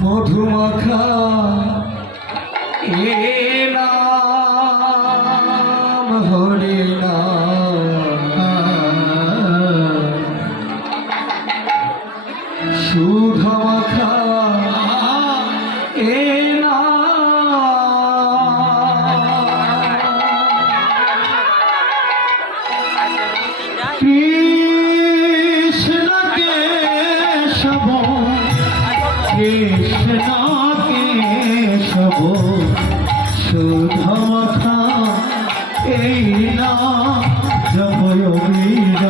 মধুমাখা এ নাম হরি নাম সুধামাখা এ কৃষ্ণ কেশব কৃষ্ণ কেশব সুধামাখা এই নাম জপয় বীর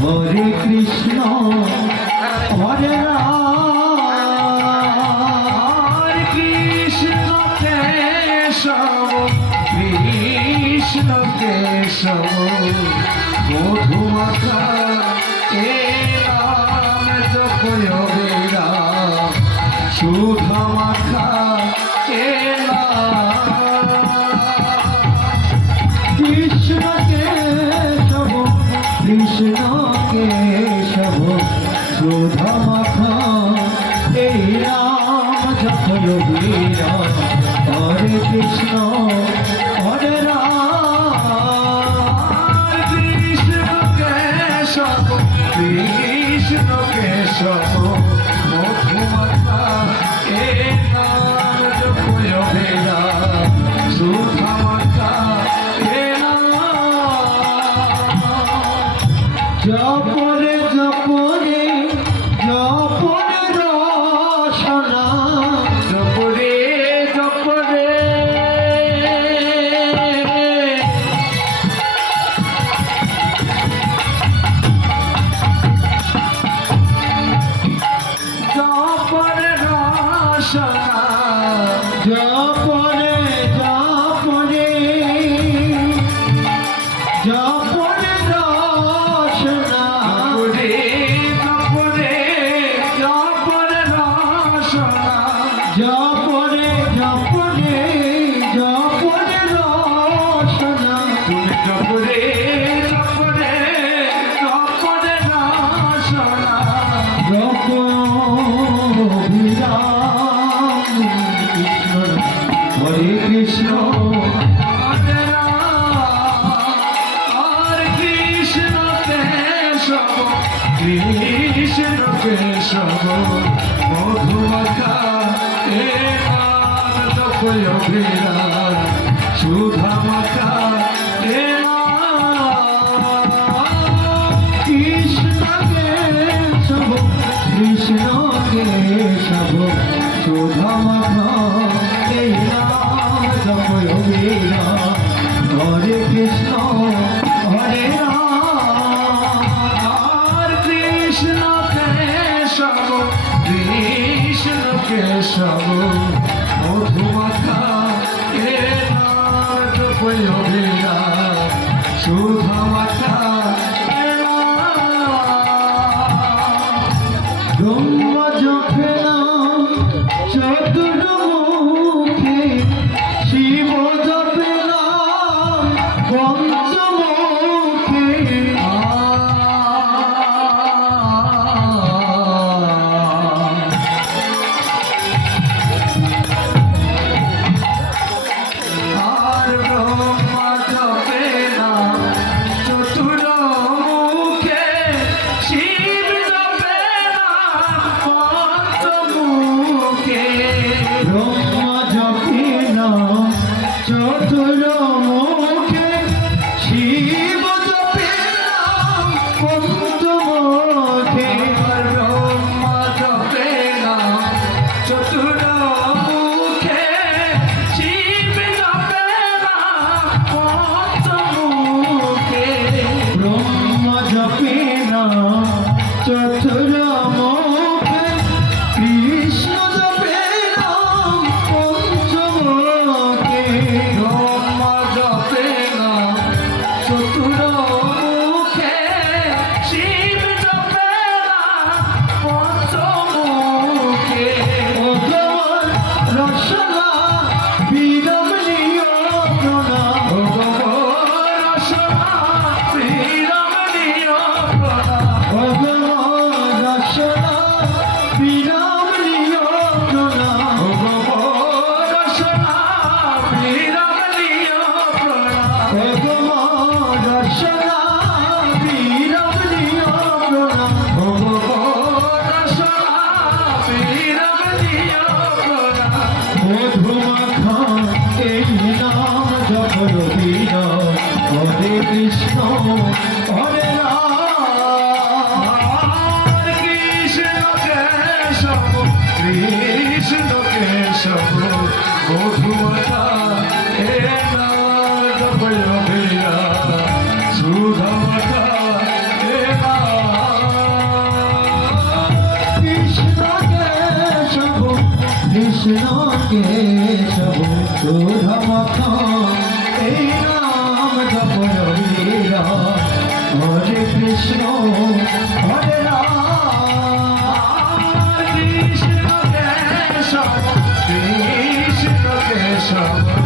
হরে কৃষ্ণ হরে রাম কৃষ্ণ কেশব কৃষ্ণ কেশব মধুমাখা এই নাম জপয় বীর সুধামাখা এ নাম কৃষ্ণ কেশব কৃষ্ণ কেশব সুধামাখা এই নাম জপয় বীর হরে কৃষ্ণ হরে রাম কৃষ্ণ কেশব কৃষ্ণ কেশব মধুমাখা এ নাম জপয় বীর সুধামাখা এ নাম জপরে জপরে জপরে রসনা জপরে জপরে জপরে রসনা জপরে জপরে জপরে রসনা জপরে জপরে রসনা জপরে জপরে জপরে রসনা জপরে জপরে জপরে রসনা জপ হরে কৃষ্ণ হরে রাম হরে কৃষ্ণ কেশব কৃষ্ণ কেশব মধুমাখা এ নাম জপয় বীর সুধামাখা এ নাম কৃষ্ণ কেশব কৃষ্ণ কেশব সুধামাখা এই নাম জপয় বীর হরে কৃষ্ণ হরে রাম কৃষ্ণ কেশব কৃষ্ণ কেশব মধুমাখা এ মাখা এই নাম জপ রবির হরে কৃষ্ণ হরে রাম কৃষ্ণ কেশব কৃষ্ণ কেশব মধুমতা হে নাম জপ রবির সুধমতা হে কৃষ্ণ কেশব কৃষ্ণ কেশব সুধমতা এই নাম জপ রবির হরে কৃষ্ণ হরে রাম কৃষ্ণ কেশব কৃষ্ণ কেশব